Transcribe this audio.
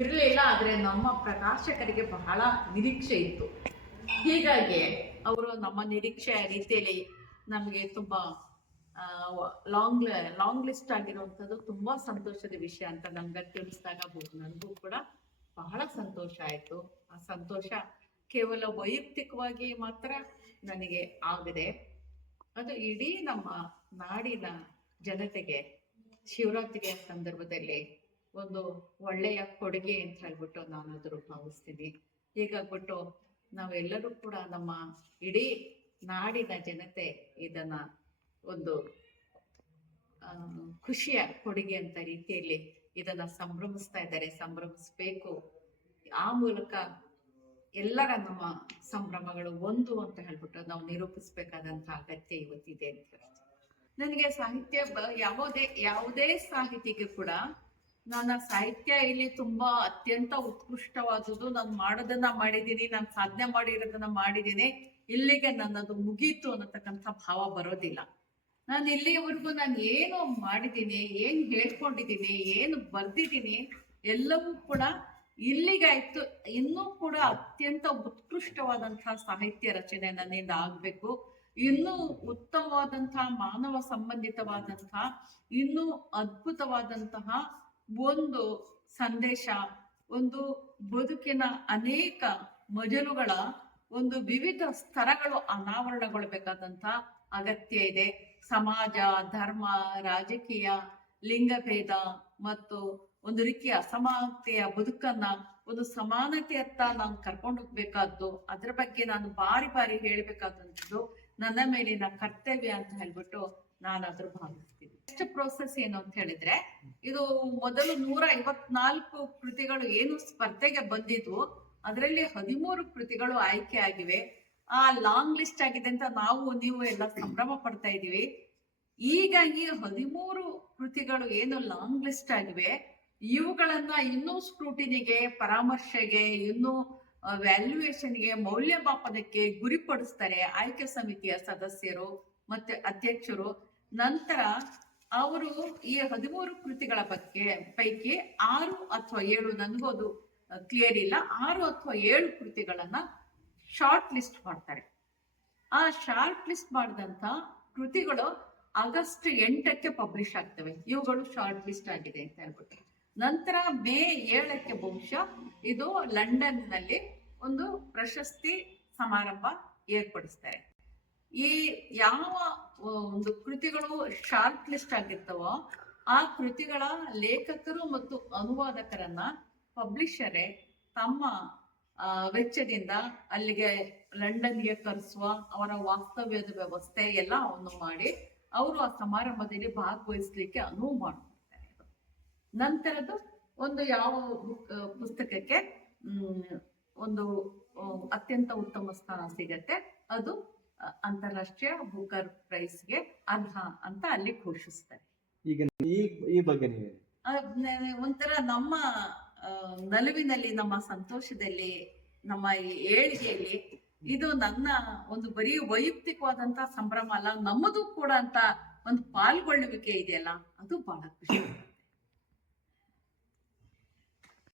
ಇರಲಿಲ್ಲ, ಆದರೆ ನಮ್ಮ ಪ್ರಕಾಶಕರಿಗೆ ಬಹಳ ನಿರೀಕ್ಷೆ ಇತ್ತು. ಹೀಗಾಗಿ ಅವರು ನಮ್ಮ ನಿರೀಕ್ಷೆಯ ರೀತಿಯಲ್ಲಿ ನಮಗೆ ತುಂಬ ಲಾಂಗ್ ಲಾಂಗ್ ಲಿಸ್ಟ್ ಆಗಿರುವಂಥದ್ದು ತುಂಬ ಸಂತೋಷದ ವಿಷಯ ಅಂತ ನಮ್ಗೆ ತಿಳಿಸಿದಾಗ ನನಗೂ ಕೂಡ ಬಹಳ ಸಂತೋಷ ಆಯಿತು. ಆ ಸಂತೋಷ ಕೇವಲ ವೈಯಕ್ತಿಕವಾಗಿ ಮಾತ್ರ ನನಗೆ ಆಗಿದೆ. ಅದು ಇಡೀ ನಮ್ಮ ನಾಡಿನ ಜನತೆಗೆ, ಶಿವರಾತ್ರಿಯ ಸಂದರ್ಭದಲ್ಲಿ ಒಂದು ಒಳ್ಳೆಯ ಕೊಡುಗೆ ಅಂತ ಹೇಳ್ಬಿಟ್ಟು ನಾನಾದರೂ ಭಾವಿಸ್ತೀನಿ. ಹೀಗಾಗ್ಬಿಟ್ಟು ನಾವೆಲ್ಲರೂ ಕೂಡ ನಮ್ಮ ಇಡೀ ನಾಡಿನ ಜನತೆ ಇದನ್ನ ಒಂದು ಖುಷಿಯ ಕೊಡುಗೆ ಅಂತ ರೀತಿಯಲ್ಲಿ ಇದನ್ನ ಸಂಭ್ರಮಿಸ್ತಾ ಇದ್ದಾರೆ. ಸಂಭ್ರಮಿಸ್ಬೇಕು. ಆ ಮೂಲಕ ಎಲ್ಲರ ನಮ್ಮ ಸಂಭ್ರಮಗಳು ಒಂದು ಅಂತ ಹೇಳ್ಬಿಟ್ಟು ನಾವು ನಿರೂಪಿಸ್ಬೇಕಾದಂತ ಅಗತ್ಯ ಇವತ್ತಿದೆ ಅಂತ. ನನಗೆ ಸಾಹಿತ್ಯ ಯಾವುದೇ ಯಾವುದೇ ಸಾಹಿತಿಗೆ ಕೂಡ ನನ್ನ ಸಾಹಿತ್ಯ ಇಲ್ಲಿ ತುಂಬಾ ಅತ್ಯಂತ ಉತ್ಕೃಷ್ಟವಾದದ್ದು. ನಾನು ಮಾಡೋದನ್ನ ಮಾಡಿದ್ದೀನಿ, ನಾನು ಸಾಧನೆ ಮಾಡಿರೋದನ್ನ ಮಾಡಿದ್ದೀನಿ. ಇಲ್ಲಿಗೆ ನನ್ನದು ಮುಗೀತು ಅನ್ನತಕ್ಕಂಥ ಭಾವ ಬರೋದಿಲ್ಲ. ನಾನು ಇಲ್ಲಿವರೆಗೂ ನಾನು ಏನು ಮಾಡಿದ್ದೀನಿ, ಏನು ಹೇಳ್ಕೊಂಡಿದ್ದೀನಿ, ಏನು ಬರ್ದಿದ್ದೀನಿ, ಎಲ್ಲವೂ ಕೂಡ ಇಲ್ಲಿಗಾಯ್ತು ಇನ್ನೂ ಕೂಡ ಅತ್ಯಂತ ಉತ್ಕೃಷ್ಟವಾದಂತಹ ಸಾಹಿತ್ಯ ರಚನೆ ನನ್ನಿಂದ ಆಗ್ಬೇಕು. ಇನ್ನೂ ಉತ್ತಮವಾದಂತಹ ಮಾನವ ಸಂಬಂಧಿತವಾದಂತಹ ಇನ್ನೂ ಅದ್ಭುತವಾದಂತಹ ಒಂದು ಸಂದೇಶ, ಒಂದು ಬದುಕಿನ ಅನೇಕ ಮಜಲುಗಳ, ಒಂದು ವಿವಿಧ ಸ್ತರಗಳು ಅನಾವರಣಗೊಳ್ಬೇಕಾದಂತ ಅಗತ್ಯ ಇದೆ. ಸಮಾಜ, ಧರ್ಮ, ರಾಜಕೀಯ, ಲಿಂಗಭೇದ ಮತ್ತು ಒಂದು ರೀತಿಯ ಅಸಮಾನತೆಯ ಬದುಕನ್ನ, ಒಂದು ಸಮಾನತೆಯತ್ತ ನಾನು ಕರ್ಕೊಂಡು ಹೋಗ್ಬೇಕಾದ್ದು ಅದ್ರ ಬಗ್ಗೆ ನಾನು ಬಾರಿ ಬಾರಿ ಹೇಳ್ಬೇಕಾದಂಥದ್ದು ನನ್ನ ಮೇಲಿನ ಕರ್ತವ್ಯ ಅಂತ ಹೇಳ್ಬಿಟ್ಟು ನಾನಾದ್ರೂ ಭಾವಿಸ್ತೀನಿ. ನೆಕ್ಸ್ಟ್ ಪ್ರೋಸೆಸ್ ಏನು ಅಂತ ಹೇಳಿದ್ರೆ, ಇದು ಮೊದಲು ನೂರ ಐವತ್ನಾಲ್ಕು ಕೃತಿಗಳು ಏನು ಸ್ಪರ್ಧೆಗೆ ಬಂದಿದ್ವು, ಅದರಲ್ಲಿ ಹದಿಮೂರು ಕೃತಿಗಳು ಆಯ್ಕೆ ಆಗಿವೆ. ಆ ಲಾಂಗ್ ಲಿಸ್ಟ್ ಆಗಿದೆ ಅಂತ ನಾವು, ನೀವು ಎಲ್ಲ ಸಂಭ್ರಮ ಪಡ್ತಾ ಇದೀವಿ ಈಗ ಈ ಹದಿಮೂರು ಕೃತಿಗಳು ಏನು ಲಾಂಗ್ ಲಿಸ್ಟ್ ಆಗಿವೆ, ಇವುಗಳನ್ನ ಇನ್ನೂ ಸ್ಕ್ರೂಟಿನಿಗೆ ಪರಾಮರ್ಶೆಗೆ, ಇನ್ನೂ ವ್ಯಾಲ್ಯೂಯೇಷನ್ಗೆ ಮೌಲ್ಯಮಾಪನಕ್ಕೆ ಗುರಿಪಡಿಸ್ತಾರೆ ಆಯ್ಕೆ ಸಮಿತಿಯ ಸದಸ್ಯರು ಮತ್ತೆ ಅಧ್ಯಕ್ಷರು. ನಂತರ ಅವರು ಈ ಹದಿಮೂರು ಕೃತಿಗಳ ಬಗ್ಗೆ ಪೈಕಿ ಆರು ಅಥವಾ ಏಳು ನನಗೂ ಕ್ಲಿಯರ್ ಇಲ್ಲ. ಆರು ಅಥವಾ ಏಳು ಕೃತಿಗಳನ್ನ ಶಾರ್ಟ್ ಲಿಸ್ಟ್ ಮಾಡ್ತಾರೆ. ಆ ಶಾರ್ಟ್ ಲಿಸ್ಟ್ ಮಾಡಿದಂತ ಕೃತಿಗಳು ಆಗಸ್ಟ್ ಎಂಟಕ್ಕೆ ಪಬ್ಲಿಷ್ ಆಗ್ತವೆ. ಇವುಗಳು ಶಾರ್ಟ್ ಲಿಸ್ಟ್ ಆಗಿದೆ ಅಂತ ಹೇಳ್ಬಿಟ್ಟು. ನಂತರ ಮೇ ಏಳಕ್ಕೆ ಬಹುಶಃ ಇದು ಲಂಡನ್ನಲ್ಲಿ ಒಂದು ಪ್ರಶಸ್ತಿ ಸಮಾರಂಭ ಏರ್ಪಡಿಸ್ತಾರೆ. ಈ ಯಾವ ಒಂದು ಕೃತಿಗಳು ಶಾರ್ಟ್ ಲಿಸ್ಟ್ ಆಗಿರ್ತವೋ, ಆ ಕೃತಿಗಳ ಲೇಖಕರು ಮತ್ತು ಅನುವಾದಕರನ್ನ ಪಬ್ಲಿಷರೇ ತಮ್ಮ ವೆಚ್ಚದಿಂದ ಅಲ್ಲಿಗೆ ಲಂಡನ್ಗೆ ಕರೆಸುವ ಅವರ ವಾಸ್ತವ್ಯದ ವ್ಯವಸ್ಥೆ ಎಲ್ಲ ಅವನ್ನು ಮಾಡಿ, ಅವರು ಆ ಸಮಾರಂಭದಲ್ಲಿ ಭಾಗವಹಿಸ್ಲಿಕ್ಕೆ ಅನುವು ಮಾಡ್ಕೊಡ್ತಾರೆ ನಂತರದ್ದು ಒಂದು ಯಾವ ಬುಕ್ ಪುಸ್ತಕಕ್ಕೆ ಒಂದು ಅತ್ಯಂತ ಉತ್ತಮ ಸ್ಥಾನ ಸಿಗತ್ತೆ. ಅದು ಅಂತಾರಾಷ್ಟ್ರೀಯ ಬುಕರ್ ಪ್ರೈಸ್ಗೆ ಅರ್ಹ ಅಂತ ಅಲ್ಲಿ ಘೋಷಿಸ್ತಾರೆ. ಈಗ ಈ ಬಗ್ಗೆ ಒಂಥರ ನಮ್ಮ ನಲುವಿನಲ್ಲಿ ನಮ್ಮ ಸಂತೋಷದಲ್ಲಿ ನಮ್ಮ ಈ ಏಳಿಗೆಯಲ್ಲಿ ಇದು ನನ್ನ ಒಂದು ಬರೀ ವೈಯಕ್ತಿಕವಾದಂತ ಸಂಭ್ರಮ ಅಲ್ಲ ನಮ್ಮದು ಕೂಡ ಅಂತ ಒಂದು ಪಾಲ್ಗೊಳ್ಳುವಿಕೆ ಇದೆಯಲ್ಲ ಅದು ಬಹಳ ಖುಷಿ.